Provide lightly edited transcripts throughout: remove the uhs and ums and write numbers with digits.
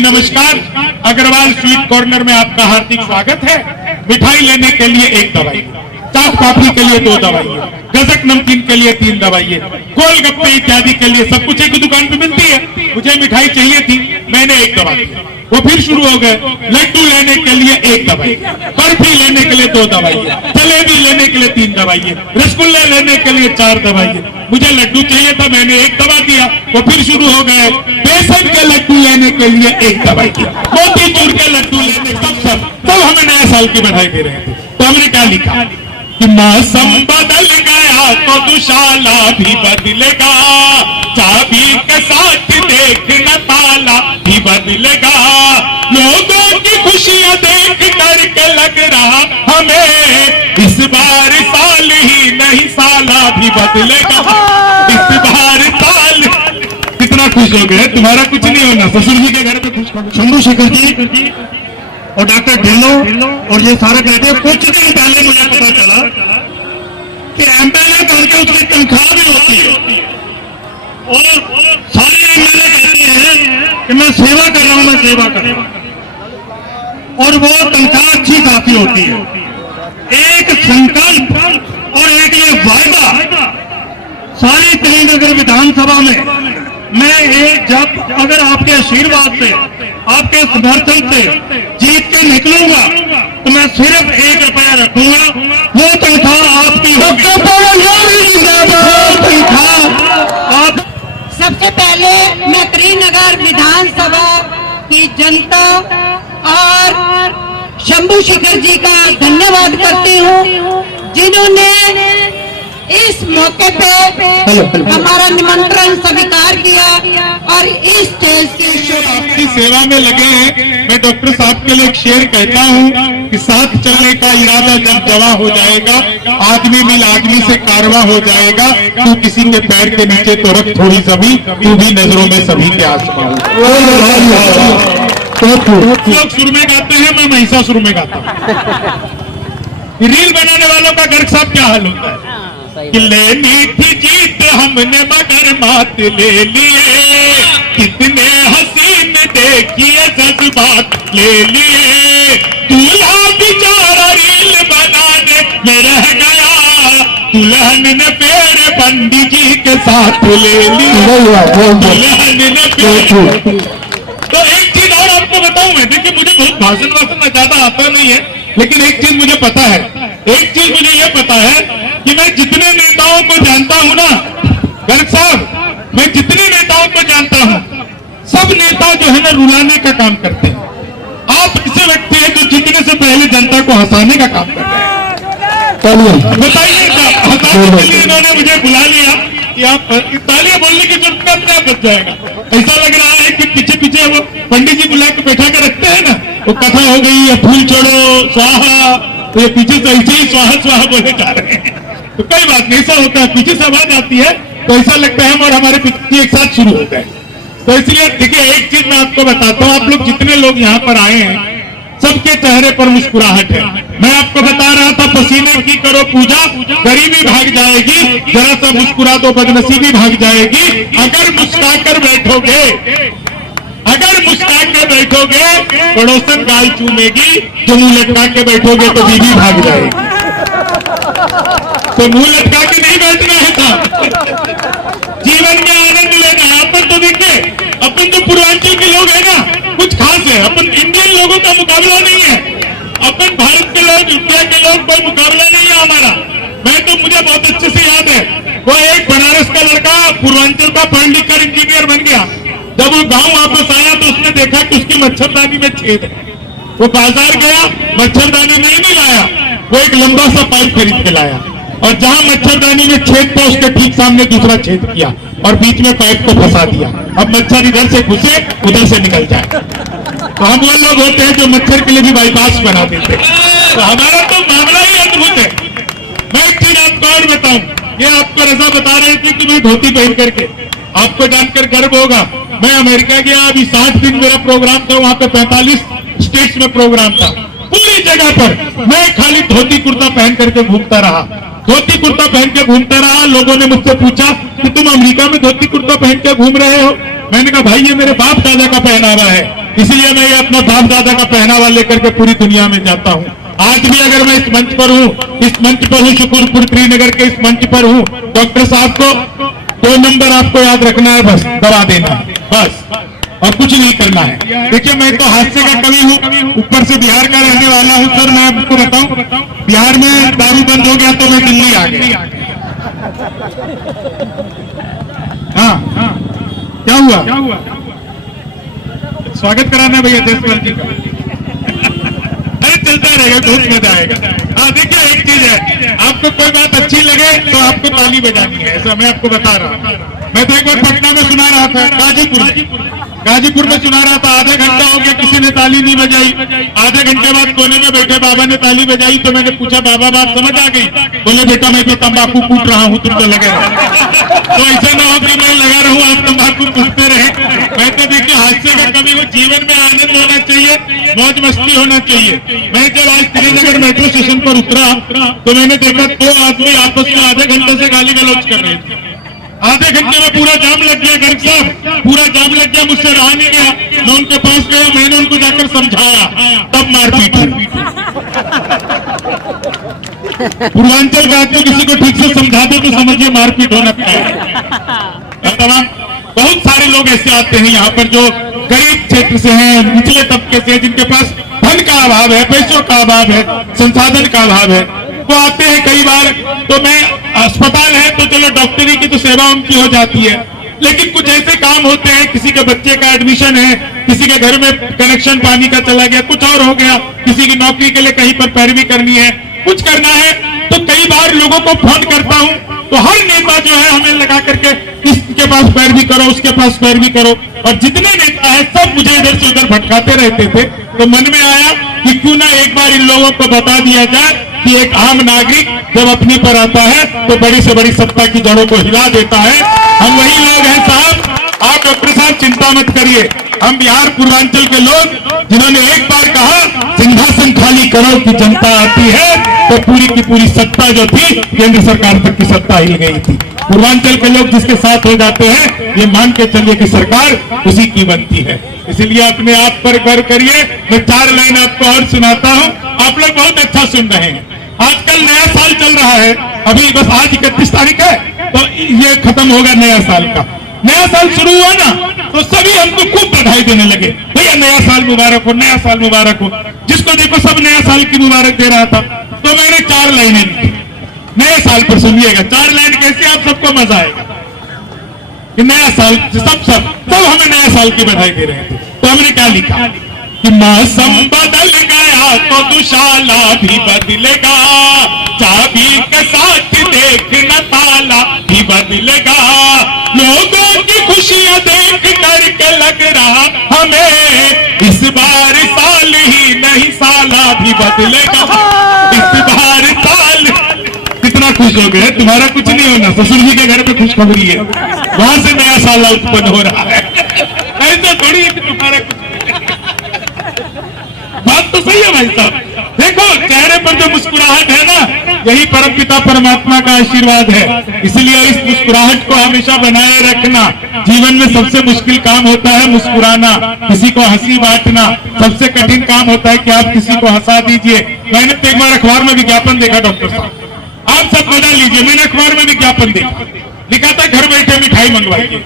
नमस्कार। Agarwal sweet corner में आपका हार्दिक स्वागत है। मिठाई लेने के लिए एक दवाई, चाट पापड़ी के लिए 2 दवाई, गजक नमकीन के लिए 3 दवाई, गोलगप्पे इत्यादि के लिए सब कुछ एक दुकान पे मिलती है। मुझे मिठाई चाहिए थी, मैंने एक दवाई, वो फिर शुरू हो गए। लड्डू लेने के लिए एक दवाई, बर्फी लेने के लिए 2 दवाई, जलेबी लेने के लिए 3 दवाई, रसगुल्ले लेने के लिए 4 दवाई। मुझे लड्डू चाहिए था, मैंने एक दवा दिया, वो फिर शुरू हो गए। बेसन के लड्डू लेने के लिए एक दवाई, मोतीचूर के लड्डू लेने सब हमें नया साल की बधाई दे रहे थे। तो हमने क्या लिखा कि मौसम बदल गया तो दुशाला भी बदलेगा, चाबी के साथ देखना ताला भी बदलेगा। लोगों की खुशियां देख करके लग रहा हमें इस बार साल ही नहीं साला भी बदलेगा। इस बार साल कितना खुश हो गए। तुम्हारा कुछ नहीं होना, ससुर जी के घर पे खुश हो। शंभू शेखर जी और डॉक्टर ढिल्लो और ये सारे कहते हैं, कुछ दिन पहले मुझे पता चला कि एमएलए करके उसकी तनख्वाह भी होती है और सारे एमएलए कहते हैं कि मैं सेवा कर रहा हूं, मैं सेवा कर रहा हूं, और वो तनख्वाह अच्छी काफी होती है। एक संकल्प और एक ये वायदा सारी त्रिनगर विधानसभा में मैं जब अगर आपके आशीर्वाद से, आपके समर्थन से जीत के निकलूंगा तो मैं सिर्फ 1 रुपया रखूंगा, वो तनख्वाह आपकी होगी। आप सबसे पहले मैं त्रिनगर विधानसभा की जनता और शंभू शेखर जी का धन्यवाद करती हूँ, जिन्होंने इस मौके पे हमारा निमंत्रण स्वीकार किया और इस स्टेज के आपकी सेवा में लगे हैं। मैं डॉक्टर साहब के लिए एक शेर कहता हूँ कि साथ चलने का इरादा जब जवा हो जाएगा, आदमी मिल आदमी से कारवा हो जाएगा। तू किसी के पैर के नीचे तो रख थोड़ी जमीन, तू भी नजरों में सभी के आसमान। लोग सुर में गाते हैं, मैं महिषासुर में गाता हूँ। रील बनाने वालों का गर्ग साहब क्या हाल होता है कि लेनी थी जीत हमने मगर मात ले लिए, कितने हसीन देखिए जज्बात ले लिए। दूल्हा बेचारा रील बनाने में रह गया, दुल्हन ने पेड़ पंडित जी के साथ ले लिया, दुल्हन ने पेड़। तो एक चीज और आपको बताऊं मैं, देखिए मुझे बहुत भाषण ज्यादा आता नहीं है, लेकिन एक चीज मुझे पता है, एक चीज मुझे ये पता है कि मैं जितने नेताओं को जानता हूं ना गर्ग साहब, मैं जितने नेताओं को जानता हूं, सब नेता जो है ना रुलाने का काम करते हैं। आप ऐसे व्यक्ति हैं जो जीतने से पहले जनता को हंसाने का काम करते हैं। बताइए हंसाने के लिए इन्होंने मुझे बुला लिया कि आप तालियां बोलने की जरूरत में अपने आप बच जाएगा। ऐसा लग रहा है कि पीछे पीछे वो पंडित जी बुला के बैठा के रखते हैं ना, वो कथा हो गई है फूल छोड़ो स्वाहा, तो ये पीछे से ऐसे ही स्वाहा स्वाहा बोले जा रहे हैं। तो कोई बात नहीं, ऐसा होता है, पीछे से आवाज आती है तो ऐसा लगता है हम और हमारे पिताजी एक साथ शुरू हो गए। तो इसलिए देखिए एक चीज मैं आपको बताता हूँ, आप लोग जितने लोग यहाँ पर आए हैं सबके चेहरे पर मुस्कुराहट है। मैं आपको बता रहा था पसीने की करो पूजा, गरीबी भाग जाएगी, जरा सा मुस्कुरा दो बदनसीबी भाग जाएगी। अगर मुस्कुराकर बैठोगे, अगर मुस्कुरा के बैठोगे पड़ोसन गाल चूमेगी, जो मुंह लटका के बैठोगे तो बीवी भाग जाएगी। तो मुंह लटका के नहीं बैठना है था, जीवन में आनंद लेना है। अपन तो देखिए, अपन जो पूर्वांचल के लोग हैं ना कुछ खास है, अपन इंडियन लोगों का मुकाबला नहीं है। अपन भारत के लोग, इंडिया के लोग कोई मुकाबला नहीं है हमारा। मैं तो मुझे बहुत अच्छे से याद है, वो एक बनारस का लड़का पूर्वांचल का पढ़ लिख कर इंजीनियर बन गया। जब वो गांव वापस आया तो उसने देखा कि उसकी मच्छरदानी में छेद है। वो बाजार गया, मच्छरदानी नहीं लाया, वो एक लंबा सा पाइप खरीद के लाया और जहां मच्छरदानी में छेद था उसके ठीक सामने दूसरा छेद किया और बीच में पाइप को फंसा दिया। अब मच्छर इधर से घुसे उधर से निकल जाए। तो हम वो लोग होते हैं जो मच्छर के लिए भी बाईपास बना देते हैं। तो हमारा तो मामला ही अद्भुत है। मैं एक चीज आपको और बताऊं, ये आपको रजा बता रहे थे कि मैं धोती पहन करके, आपको जानकर गर्व होगा। मैं अमेरिका गया, अभी 60 दिन मेरा प्रोग्राम था, वहां पे 45 स्टेट्स में प्रोग्राम था। पूरी जगह पर मैं खाली धोती कुर्ता पहन करके घूमता रहा, धोती कुर्ता पहन के घूमता रहा। लोगों ने मुझसे पूछा कि तुम अमेरिका में धोती कुर्ता पहन के घूम रहे हो? मैंने कहा भाई ये मेरे बाप दादा का पहनावा है। इसलिए मैं ये अपना बाप दादा का पहनावा लेकर के पूरी दुनिया में जाता हूँ। आज भी अगर मैं इस मंच पर हूँ, शुकुरपुर त्रिनगर के इस मंच पर हूँ, डॉक्टर साहब को 2 नंबर आपको याद रखना है, बस दवा देना है, बस, और कुछ नहीं करना है। देखिए मैं तो हास्य का कवि हूँ, ऊपर से बिहार का रहने वाला हूँ। सर मैं आपको बताऊं, बिहार में दारू बंद हो गया तो मैं दिल्ली आ गया। हाँ, क्या हुआ? स्वागत कराना है भैया जयसवाल जी का। अरे चलता रहेगा, बहुत मजा आएगा। हाँ देखिए एक चीज है, आपको कोई बात अच्छी लगे तो आपको ताली बजानी है, ऐसा मैं आपको बता रहा हूँ। मैं तो एक बार पटना में सुना रहा था, गाजीपुर में सुना रहा था, आधा घंटा हो गया किसी ने ताली नहीं बजाई। आधे घंटे बाद कोने में बैठे बाबा ने ताली बजाई, तो मैंने पूछा बाबा बात समझ आ गई? बोले बेटा मैं तो तंबाकू कूट रहा हूँ, तुम तो लगे रहो। तो ऐसा ना हो कि मैं लगा रहूं आप तंबाकू कूटते रहे। मैं तो देखिए हास्य का कभी वो जीवन में आनंद होना चाहिए, मौज मस्ती होना चाहिए। मैं जब आज श्रीनगर मेट्रो स्टेशन पर उतरा तो मैंने देखा 2 आदमी आपस में आधे घंटे से गाली गलौज कर रहे थे। आधे घंटे में पूरा जाम लग गया, गर्ग साहब पूरा जाम लग गया, मुझसे रहा नहीं गया। मैं उनके पास गया, मैंने उनको जाकर समझाया, तब मारपीट हुई। पूर्वांचल का आदमी किसी को ठीक से समझा दे तो समझिए मारपीट होना है। तमाम बहुत सारे लोग ऐसे आते हैं यहाँ पर जो गरीब क्षेत्र से हैं, निचले तबके से, जिनके पास धन का अभाव है, पैसों का अभाव है, संसाधन का अभाव है। वो आते हैं कई बार, तो मैं अस्पताल है तो चलो डॉक्टरी की तो सेवा उनकी हो जाती है, लेकिन कुछ ऐसे काम होते हैं, किसी के बच्चे का एडमिशन है, किसी के घर में कनेक्शन पानी का चला गया, कुछ और हो गया, किसी की नौकरी के लिए कहीं पर पैरवी करनी है, कुछ करना है, तो कई बार लोगों को फोन करता हूं तो हर नेता जो है हमें लगा करके इसके पास पैरवी करो, उसके पास पैरवी करो, और जितने नेता है सब मुझे इधर से उधर भटकाते रहते थे। तो मन में आया कि क्यों ना एक बार इन लोगों को बता दिया जाए कि एक आम नागरिक जब अपनी पर आता है तो बड़ी से बड़ी सत्ता की जड़ों को हिला देता है। हम वही लोग हैं साहब, आप डॉक्टर साहब चिंता मत करिए, हम बिहार पूर्वांचल के लोग जिन्होंने एक बार कहा सिंहासन खाली करो कि जनता आती है, तो पूरी की पूरी सत्ता जो थी केंद्र सरकार तक की सत्ता हिल गई थी। पूर्वांचल के लोग जिसके साथ हो जाते हैं ये मान के चलिए कि सरकार उसी की बनती है। इसलिए अपने आप पर गर्व करिए। मैं 4 लाइन आपको और सुनाता हूं, आप लोग बहुत अच्छा सुन रहे हैं। आजकल नया साल चल रहा है, अभी बस आज 31 तारीख है तो ये खत्म होगा नया साल का। नया साल शुरू हुआ ना तो सभी हमको खूब बधाई देने लगे, भैया नया साल मुबारक हो, नया साल मुबारक हो। जिसको देखो सब नया साल की मुबारक दे रहा था। तो मैंने 4 लाइनें लिखी नए साल पर, सुनिएगा 4 लाइन कैसे, आप सबको मजा आएगा कि नया साल सब हमें नया साल की बधाई दे रहे थे। तो हमने क्या लिखा कि मौसम बदल गया तो दुशाला भी बदलेगा, चाबी के साथ देखना ताला भी बदलेगा, लोगों की खुशियां देख करके लग रहा हमें इस बार साल ही नहीं साला भी बदलेगा, इस बार साल। कितना खुश हो गए, तुम्हारा कुछ नहीं होना, ससुर जी के घर में खुशखबरी है, वहां से नया साल उत्पन्न हो रहा है। ऐसा थोड़ी है कि तुम्हारा कुछ, बात तो सही है भाई साहब। देखो चेहरे पर जो मुस्कुराहट है ना, यही परमपिता परमात्मा का आशीर्वाद है। इसलिए इस मुस्कुराहट को हमेशा बनाए रखना। जीवन में सबसे मुश्किल काम होता है मुस्कुराना, किसी को हंसी बांटना। सबसे कठिन काम होता है कि आप किसी को हंसा दीजिए। मैंने तो एक बार अखबार में विज्ञापन देखा, डॉक्टर साहब आप सब बता लीजिए, मैंने अखबार में विज्ञापन देखा, लिखा था घर बैठे मिठाई मंगवाइए।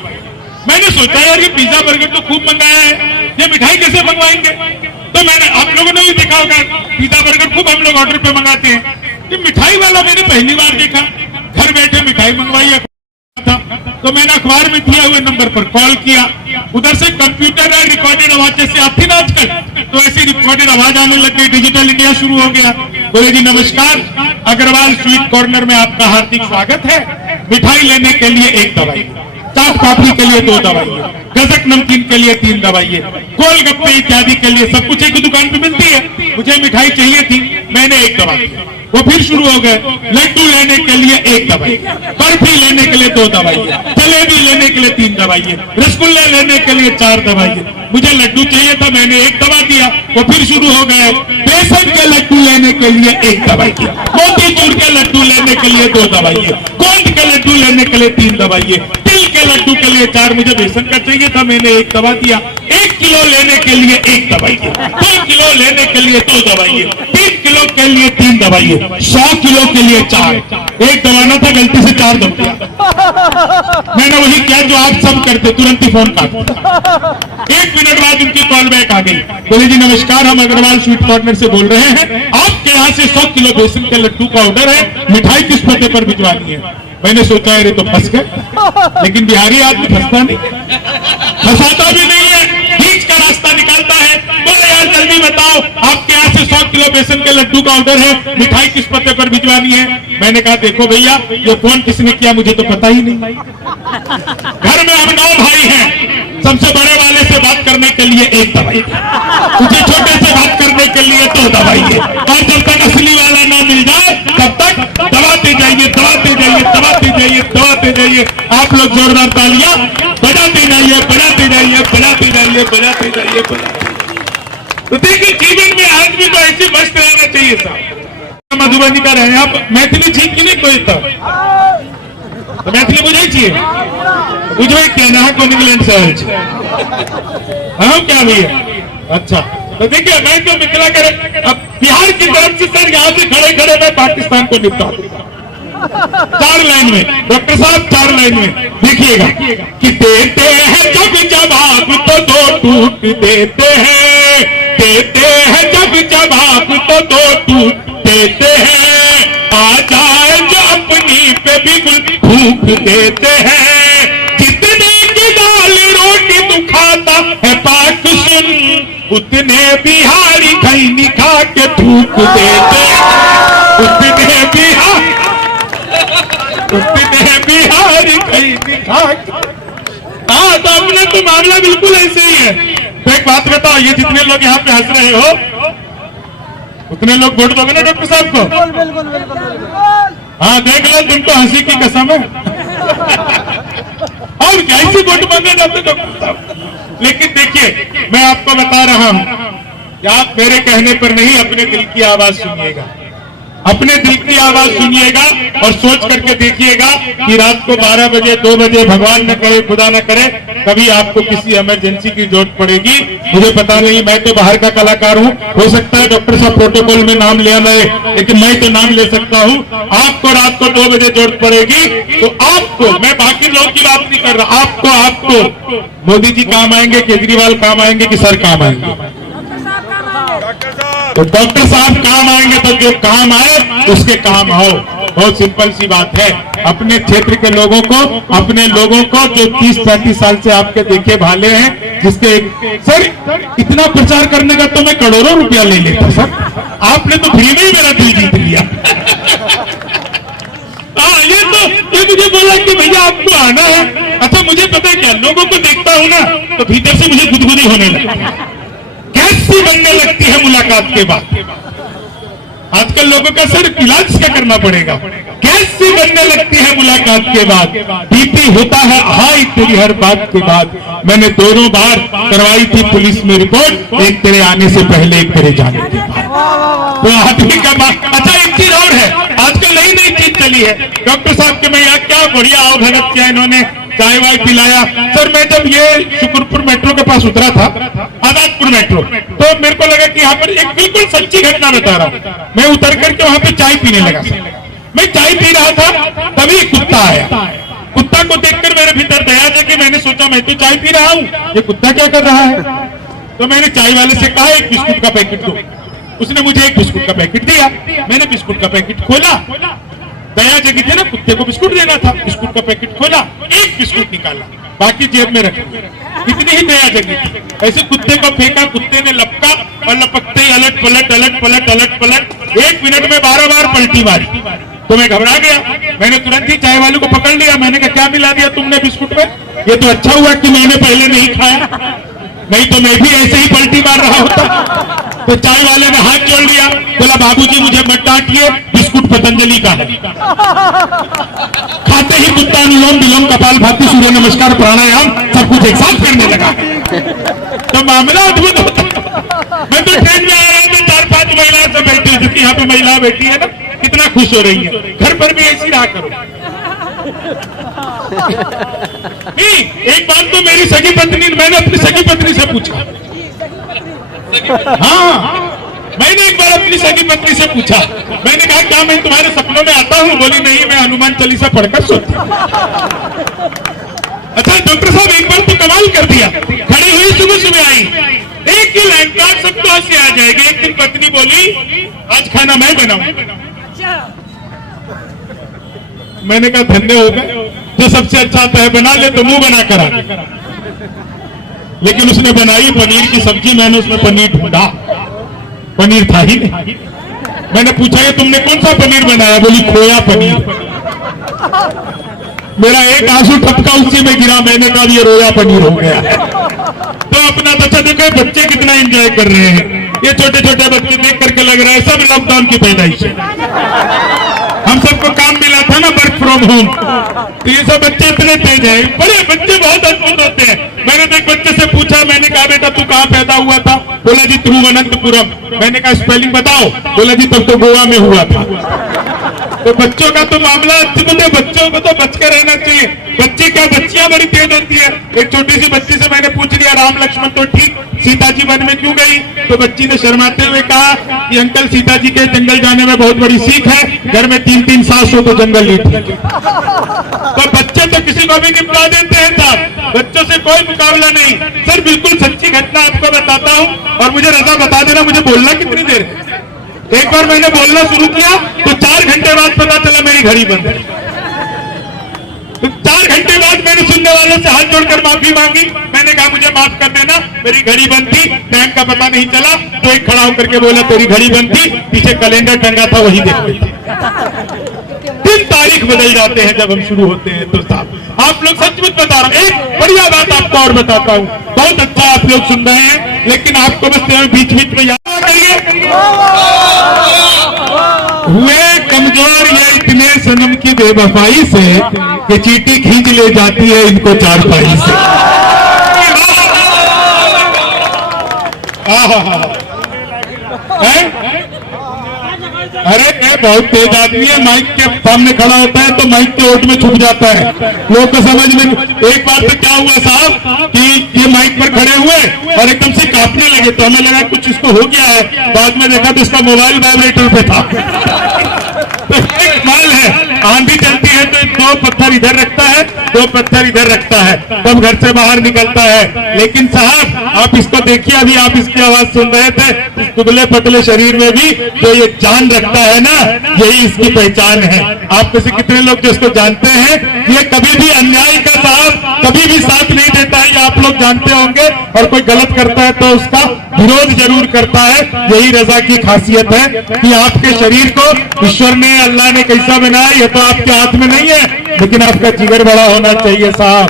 मैंने सोचा यार ये पिज्जा बर्गर तो खूब मंगाया है, ये मिठाई कैसे मंगवाएंगे? तो मैंने, आप लोगों ने भी देखा होगा पिज्जा बर्गर खूब हम लोग ऑर्डर पे मंगाते हैं, ये मिठाई वाला मैंने पहली बार देखा, घर बैठे मिठाई मंगवाई था। तो मैंने अखबार में दिए हुए नंबर पर कॉल किया, उधर से कंप्यूटर है रिकॉर्डेड आवाज जैसे आती ना आजकल, तो ऐसी रिकॉर्डेड आवाज आने लग गई, डिजिटल इंडिया शुरू हो गया। बोले जी नमस्कार, अग्रवाल स्वीट कॉर्नर में आपका हार्दिक स्वागत है। मिठाई लेने के लिए 1 दवाई, चाट पापड़ी के लिए 2 दवाई, गजक नमकीन के लिए 3 दवाई, गोलगप्पे इत्यादि के लिए सब कुछ एक दुकान पे मिलती है। मुझे मिठाई चाहिए थी, मैंने 1 दवाई। वो फिर शुरू हो गए, लड्डू लेने के लिए 1 दवाई, बर्फी लेने के लिए 2 दवाई, जलेबी लेने के लिए 3 दवाई, रसगुल्ले लेने के लिए 4 दवाई, मुझे लड्डू चाहिए था, मैंने एक दबा दिया, वो फिर शुरू हो गए। बेसन के लड्डू लेने के लिए एक दबाइए, मोतीचूर के लड्डू लेने के लिए 2 दबाइए, गोंद के लड्डू लेने के लिए 3 दबाइए, तिल के लड्डू के लिए 4, मुझे बेसन का चाहिए था, मैंने 1 दबा दिया। 1 किलो लेने के लिए 1 दबाइए, 2 किलो लेने के लिए 2 दबाइए, 3 किलो के लिए 3 दबाइए, 100 किलो के लिए 4। 1 दबाना था, गलती से 4 दब दिया। मैंने वही किया जो आप सब करते, तुरंत ही फोन काट। 1 मिनट बाद उनकी कॉल बैक आ गई, बोले जी नमस्कार, हम अग्रवाल स्वीट कॉर्नर से बोल रहे हैं, आपके यहाँ से 100 किलो बेसन के लड्डू का ऑर्डर है, मिठाई किस पते पर भिजवानी है। मैंने सोचा अरे तो फंस गए, लेकिन बिहारी आदमी फंसता नहीं, फंसाता भी नहीं है, बीच का रास्ता निकालता है। बोले यार जल्दी बताओ, आपके यहाँ से 100 किलो बेसन के लड्डू का ऑर्डर है, मिठाई किस पते पर भिजवानी है। मैंने कहा देखो भैया, ये फोन किसने किया मुझे तो पता ही नहीं। घर में हम 9 भाई हैं, सबसे बड़े वाले से बात करने के लिए 1 दबाई, मुझे छोटे से बात करने के लिए 2 दबाइए, और जब तक असली वाला ना मिल जाए तब तक दबाते जाइए, दबाते जाइए, दबाते जाइए, दबाते जाइए। आप लोग जोरदार तालियां बजाते जाइए, बजाते जाइए, बजाते जाइए, बजाते जाइए, तो देखिए जीवन में आदमी को ऐसे मस्त रहना चाहिए साहब। मधुबनी का रहे आप, मैथिली ठीक की नहीं कोई तो मैथिली बुझे छे, बुझे क्या ना कौन इंग्लैंड से हाँ क्या भैया। अच्छा तो देखिए मैं तो मिथिला कर, अब बिहार की तरफ से सर यहाँ से खड़े खड़े मैं पाकिस्तान को निपटा दूंगा 4 लाइन में। डॉक्टर साहब 4 लाइन में देखिएगा कि देते हैं जब जवाब तो 2 टूट देते हैं, देते हैं जब जवाब तो 2 टूट देते हैं, आ जाए जो अपनी पे बिल्कुल फूक देते हैं, जितने की दाल रोटी तू खाता है पाक सुन, उतने बिहारी खैनी खा के थूक देते, उतने बिहारी खैनी खा के। हाँ तो अपने तो मामला बिल्कुल ऐसे ही है। तो एक बात बताओ, ये जितने लोग यहाँ पे हंस रहे हो उतने लोग वोट दोगे ना डॉक्टर साहब को? बिल्कुल बिल्कुल। हाँ देख लो, तुमको हंसी की कसम है और कैसे वोट मांगे जाते डॉक्टर साहब। लेकिन देखिए मैं आपको बता रहा हूं कि आप मेरे कहने पर नहीं, अपने दिल की आवाज सुनिएगा, अपने दिल की आवाज सुनिएगा और सोच करके देखिएगा कि रात को 12 बजे 2 बजे भगवान न करे खुदा न करे कभी आपको किसी इमरजेंसी की जरूरत पड़ेगी। मुझे पता नहीं, मैं तो बाहर का कलाकार हूं, हो सकता है डॉक्टर साहब प्रोटोकॉल में नाम लिया जाए, लेकिन मैं तो नाम ले सकता हूं। आपको रात को 2 बजे जरूरत पड़ेगी तो आपको, मैं बाकी लोगों की बात नहीं कर रहा, आपको मोदी जी काम आएंगे, केजरीवाल काम आएंगे कि सर काम आएंगे? तो डॉक्टर साहब काम आएंगे, तो जो काम आए उसके काम आओ। बहुत सिंपल सी बात है। अपने क्षेत्र के लोगों को, अपने लोगों को जो 30-35 साल से आपके देखे भाले हैं, जिसके सर इतना प्रचार करने का तो मैं करोड़ों रुपया ले लेता सर, आपने तो फ्री में ही मेरा दिल जीत लिया। ये मुझे बोला कि भैया आपको आना है। अच्छा मुझे पता है क्या, लोगों को देखता हूँ ना तो भीतर से मुझे गुदगुदी होने लगती है, कैसी बनने लगती है मुलाकात के बाद। आजकल लोगों का सर इलाज क्या करना पड़ेगा, कैसी बनने लगती है मुलाकात के बाद। बीपी होता है हाई तेरी हर बात के बाद। मैंने दोनों बार करवाई थी पुलिस में रिपोर्ट, एक तेरे आने से पहले, एक तेरे जाने के बाद। तो आदमी का बात। अच्छा एक चीज और है, आजकल नई नई चीज चली है। डॉक्टर साहब के मैं यहाँ क्या बढ़िया आओ भगत किया, इन्होंने चाय वाय पिलाया। सर मैं जब ये शुक्रपुर मेट्रो के पास उतरा था, आजादपुर मेट्रो, तो मेरे को लगा कि यहाँ पर एक बिल्कुल सच्ची घटना बता रहा हूँ। मैं उतर करके वहां पे चाय पीने लगा। मैं चाय पी रहा था, तभी कुत्ता आया। कुत्ता को देखकर मेरे भीतर दया जगी। मैंने सोचा मैं तो चाय पी रहा हूँ, ये कुत्ता क्या कर रहा है। तो मैंने चाय वाले से कहा एक बिस्कुट का पैकेट दो। उसने मुझे एक बिस्कुट का पैकेट दिया। मैंने बिस्कुट का पैकेट खोला, दया जगी थी ना, कुत्ते को बिस्कुट देना था। बिस्कुट का पैकेट खोला, एक बिस्कुट निकाला, बाकी जेब में रख लिया। इतनी ही दया जगी थी। ऐसे कुत्ते को फेंका, कुत्ते ने लपका और लपकते ही अलट पलट अलट पलट अलट पलट 1 मिनट में 12 बार पलटी मारी। तो मैं घबरा गया। मैंने तुरंत ही चाय वाले को पकड़ लिया। मैंने कहा क्या मिला दिया तुमने बिस्कुट में? ये तो अच्छा हुआ कि मैंने पहले नहीं खाया, नहीं तो मैं भी ऐसे ही पलटी मार रहा होता। तो चाय वाले ने हाथ जोड़ लिया, बोला बाबूजी मुझे मत डांटिए, बिस्कुट पतंजलि का है। खाते ही कुत्ता अनुलोम विलोम कपालभाति सूर्य नमस्कार प्राणायाम सब कुछ एक साथ करने लगा। तो मामला अद्भुत होता है। मैं तो ट्रेन में आ रहा था, 4-5 महिलाएं सब बैठी हुई थी, यहाँ पे महिला बैठी है ना, कितना खुश हो रही है। घर पर भी ऐसी रहा करो। नहीं, एक बात तो मेरी सगी पत्नी, मैंने अपनी सगी पत्नी से पूछा, हाँ मैंने एक बार अपनी सगी पत्नी से पूछा, मैंने कहा क्या मैं तुम्हारे सपनों में आता हूँ? बोली नहीं, मैं हनुमान चालीसा पढ़कर सोती हूँ। अच्छा डॉक्टर साहब एक बार तो कमाल कर दिया, खड़ी हुई सुबह सुबह आई, एक ही लाइन का सबको हंसी आ जाएगी। एक दिन पत्नी बोली आज खाना मैं बनाऊं। मैंने कहा धन्य हो गए, जो सबसे अच्छा आता है बना ले, तो मुंह बना कर आ। लेकिन उसने बनाई पनीर की सब्जी, मैंने उसमें पनीर ढूंढा, पनीर था ही नहीं। मैंने पूछा ये तुमने कौन सा पनीर बनाया? बोली खोया पनीर। मेरा एक आंसू टपका उसी में गिरा, मैंने कहा ये रोया पनीर हो गया है। तो अपना बच्चा देखो, बच्चे कितना एंजॉय कर रहे हैं। ये छोटे छोटे बच्चे देख करके लग रहा है सब लॉकडाउन की पैदाइश है। हम सबको काम मिला था ना वर्क फ्रॉम होम, तो ये सब बच्चे इतने तेज हैं, बड़े बच्चे बहुत अद्भुत होते हैं। मैंने तो एक बच्चे से पूछा, मैंने कहा बेटा तू कहाँ पैदा हुआ था? बोला जी तिरुवनंतपुरम। मैंने कहा स्पेलिंग बताओ? बोला जी तब तो गोवा में हुआ था। तो बच्चों का तो मामला अद्भुत है, बच्चों को तो बच कर रहना चाहिए। बच्चे क्या, बच्चियां बड़ी तेज होती है। एक छोटी सी बच्ची से मैंने पूछ लिया राम लक्ष्मण तो ठीक, सीता जी वन में क्यों गई? तो बच्ची ने शर्माते हुए कहा कि अंकल सीता जी के जंगल जाने में बहुत बड़ी सीख है, घर में 3-3 सास हो तो जंगल नहीं ठीक। तो बच्चे तो किसी को भी निपटा देते हैं साहब, बच्चों से कोई मुकाबला नहीं। सर बिल्कुल सच्ची घटना आपको बताता हूँ, और मुझे रजा बता देना मुझे बोलना कितनी देर है। एक बार मैंने बोलना शुरू किया तो 4 घंटे बाद पता चला मेरी घड़ी बंद है। तो 4 घंटे बाद मैंने सुनने वालों से हाथ जोड़कर माफी मांगी। मैंने कहा मुझे माफ कर देना, मेरी घड़ी बंद थी, टाइम का पता नहीं चला। तो एक खड़ा होकर के बोला तेरी घड़ी बंद थी, पीछे कैलेंडर टंगा था वही देख लेते। दिन तारीख बदल जाते हैं जब हम शुरू होते हैं। तो साहब आप लोग सचमुच बता रहा हूं, एक बढ़िया बात आपको और बताता हूं, बहुत अच्छा आप लोग सुन रहे हैं, लेकिन आपको बस बीच बीच में याद करिए। हुए कमजोर ये इतने सनम की बेवफाई से कि चींटी खींच ले जाती है इनको चारपाई से। अरे मैं बहुत तेज आदमी है, माइक के सामने खड़ा होता है तो माइक के ओट में छुप जाता है, लोग को समझ में। एक बार तो क्या हुआ साहब कि ये माइक पर खड़े हुए और एकदम से कांपने लगे, तो हमें लगा कुछ इसको हो गया है। बाद में देखा तो इसका मोबाइल वाइब्रेटर पे था। तो एक माल है, आंधी चलती है तो 2 पत्थर इधर रखता है, 2 पत्थर इधर रखता है, तब घर से बाहर निकलता है। लेकिन साहब आप इसको देखिए, अभी आप इसकी आवाज सुन रहे थे, इस दुबले पतले शरीर में भी जो ये जान रखता है ना, यही इसकी पहचान है। आप में से कितने लोग जिसको जानते हैं, ये कभी भी अन्याय का साथ कभी भी साथ नहीं देता है, ये आप लोग जानते होंगे। और कोई गलत करता है तो उसका विरोध जरूर करता है। यही रजा की खासियत है कि आपके शरीर को ईश्वर ने, अल्लाह ने कैसा बनाया ये तो आपके हाथ में नहीं है, लेकिन आपका जिगर बड़ा होना चाहिए साहब।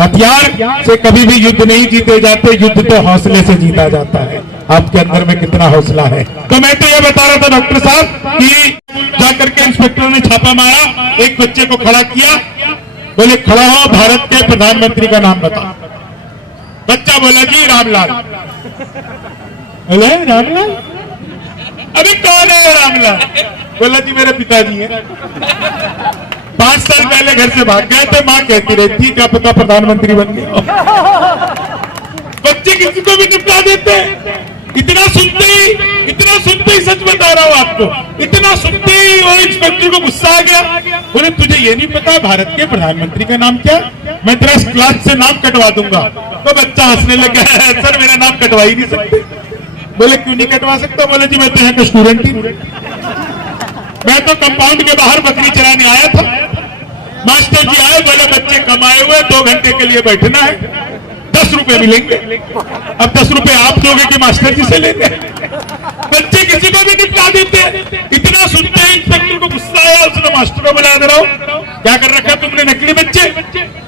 हथियार से कभी भी युद्ध नहीं जीते जाते, युद्ध तो हौसले से जीता जाता है। आपके अंदर में कितना हौसला है। तो मैं तो ये बता रहा था डॉक्टर साहब कि जाकर के इंस्पेक्टर ने छापा मारा, एक बच्चे को खड़ा किया, बोले खड़ा हो, भारत के प्रधानमंत्री का नाम बताओ। बच्चा बोला जी रामलाल। बोले रामलाल? अभी कौन है रामलाल? बोला जी मेरे पिताजी हैं, 5 साल पहले घर से भाग गए थे, माँ कहती रहती क्या पता प्रधानमंत्री बन गया। बच्चे किसी को भी निपटा देते हैं। इतना सुनते ही सच बता रहा हूं आपको, इतना सुनते ही वो इंस्पेक्टर को गुस्सा आ गया। बोले तुझे ये नहीं पता भारत के प्रधानमंत्री का नाम क्या? मैं तेरा क्लास से नाम कटवा दूंगा। तो बच्चा हंसने लगा, सर मेरा नाम कटवा ही नहीं सकते। बोले क्यों नहीं कटवा सकता? बोले जी मैं तो यहाँ का स्टूडेंट ही, मैं तो कंपाउंड के बाहर बकरी चराने आया था। मास्टर जी आए, बोले बच्चे कमाए हुए 2 घंटे के लिए बैठना है, 10 रुपए मिलेंगे। अब 10 रुपए आप दोगे कि मास्टर जी से लेंगे? बच्चे किसी को भी निपटा देते। इतना सुनते ही इंस्पेक्टर को गुस्सा आया, उसने मास्टर को बुला दे रहा हूं, क्या कर रखा तुमने नकली बच्चे?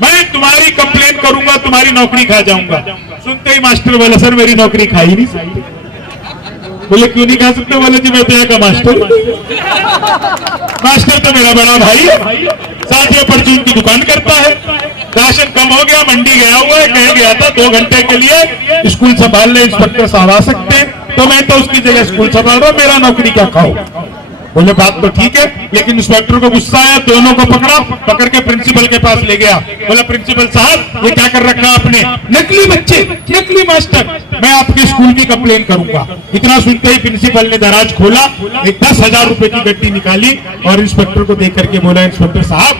मैं तुम्हारी कंप्लेन करूंगा, तुम्हारी नौकरी खा जाऊंगा। सुनते ही मास्टर बोला सर मेरी नौकरी खा ही नहीं सकती। बोले क्यों नहीं खा सकते? बोले जी मैं तो यहाँ का मास्टर मास्टर तो मेरा बड़ा भाई है, साथ में परचून की दुकान करता है। राशन कम हो गया, मंडी गया हुआ है, कह गया था 2 घंटे के लिए स्कूल संभाल ले, इंस्पेक्टर साहब आ सकते हैं, तो मैं तो उसकी जगह स्कूल संभाल रहा हूं, मेरा नौकरी क्या खाओ। बोले बात तो ठीक है, लेकिन इंस्पेक्टर को गुस्सा आया, दोनों को पकड़ के प्रिंसिपल के पास ले गया। बोला प्रिंसिपल साहब ये क्या कर रखा आपने? नकली बच्चे, नकली मास्टर, मैं आपके स्कूल की कंप्लेन करूंगा। इतना सुनते ही प्रिंसिपल ने दराज खोला, एक 10,000 रुपए की गड्डी निकाली और इंस्पेक्टर को देकर के बोला इंस्पेक्टर साहब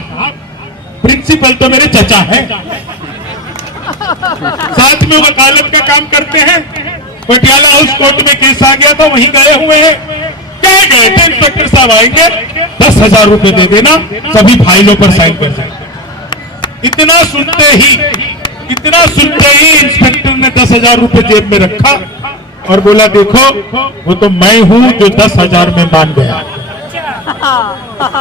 प्रिंसिपल तो मेरे चचा है, साथ में वकालत का काम करते हैं, पटियाला हाउस कोर्ट में केस आ गया था, वहीं गए हुए हैं, क्या गए थे इंस्पेक्टर साहब आएंगे 10,000 रुपए दे देना, सभी फाइलों पर साइन कर देंगे। इतना सुनते ही इंस्पेक्टर ने 10,000 रुपए जेब में रखा और बोला देखो वो तो मैं हूं जो 10,000 में मान गया,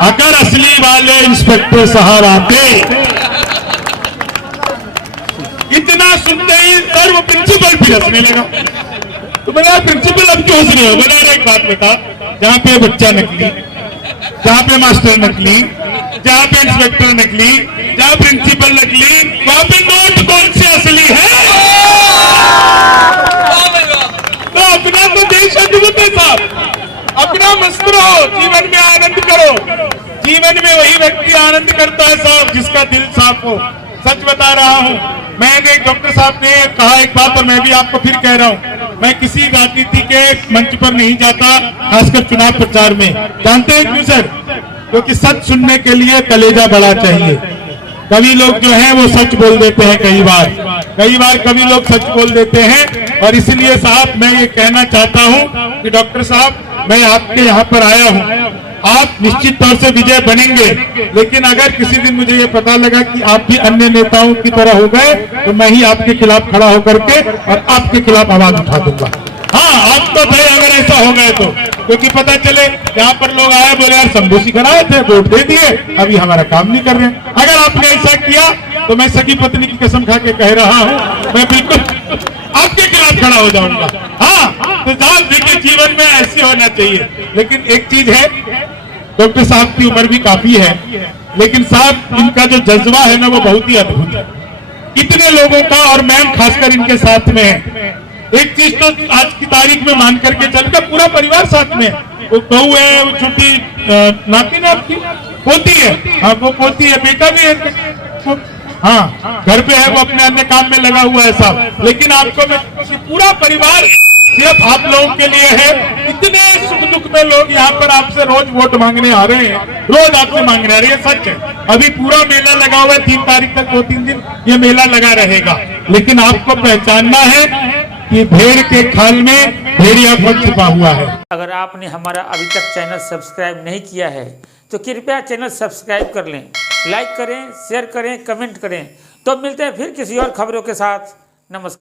अगर असली वाले इंस्पेक्टर साहब आते। इतना सुनते ही सर वो प्रिंसिपल भी हंसने लगा। तो मेरा प्रिंसिपल अब क्यों हंस रहे हो? बोला एक बात बता, जहां पे बच्चा नकली, जहां पे मास्टर नकली, जहां पे इंस्पेक्टर नकली, जहां प्रिंसिपल नकली, वहां पे नोट कौन से असली है? तो अपना तो देश अद्भुत है साहब, अपना मस्त रहो, जीवन में आनंद करो। जीवन में वही व्यक्ति आनंद करता है साहब जिसका दिल साफ हो। सच बता रहा हूं, मैंने डॉक्टर साहब ने कहा एक बात और मैं भी आपको फिर कह रहा हूं, मैं किसी राजनीति के मंच पर नहीं जाता, खासकर चुनाव प्रचार में। जानते हैं क्यों सर? क्योंकि सच सुनने के लिए कलेजा बड़ा चाहिए। कभी लोग जो है वो सच बोल देते हैं, कई बार कभी लोग सच बोल देते हैं, और इसलिए साहब मैं ये कहना चाहता हूं कि डॉक्टर साहब मैं आपके यहाँ पर आया हूं, आप निश्चित तौर से विजय बनेंगे, लेकिन अगर किसी दिन मुझे ये पता लगा कि आप भी अन्य नेताओं की तरह हो गए तो मैं ही आपके खिलाफ खड़ा होकर के और आपके खिलाफ आवाज उठा दूंगा। हाँ आप तो थे अगर ऐसा हो गए तो, क्योंकि पता चले यहाँ पर लोग आए बोले यार शंभू सिखर आए थे, वोट दे दिए, अभी हमारा काम नहीं कर रहे। अगर आपने ऐसा किया तो मैं सगी पत्नी की कसम खा के कह रहा हूँ मैं बिल्कुल आपके खिलाफ खड़ा हो जाऊंगा। हाँ तो जान देखिए जीवन में ऐसे होना चाहिए। लेकिन एक चीज है, डॉक्टर साहब की उम्र भी काफी है, लेकिन साहब इनका जो जज्बा है ना वो बहुत ही अद्भुत है। इतने लोगों का और मैम खासकर इनके साथ में है। एक चीज तो आज की तारीख में मान करके चलकर पूरा परिवार साथ में, वो बहू है, वो छोटी नाती ना आपकी पोती है, हाँ वो पोती है, बेटा भी है, हाँ घर पे है, वो अपने अन्य काम में लगा हुआ है साहब। लेकिन आपको मैं पूरा परिवार सिर्फ आप लोगों के लिए है। इतने सुख दुख में लोग यहाँ पर आपसे रोज वोट मांगने आ रहे हैं, रोज आपसे मांगने आ रहे हैं, सच है। अभी पूरा मेला लगा हुआ है, 3 तारीख तक 2-3 दिन ये मेला लगा रहेगा। लेकिन आपको पहचानना है कि भेड़ के खाल में भेड़िया फल छुपा हुआ है। अगर आपने हमारा अभी तक चैनल सब्सक्राइब नहीं किया है तो कृपया चैनल सब्सक्राइब कर लें, लाइक करें, शेयर करें, कमेंट करें। तो मिलते हैं फिर किसी और खबरों के साथ। नमस्कार।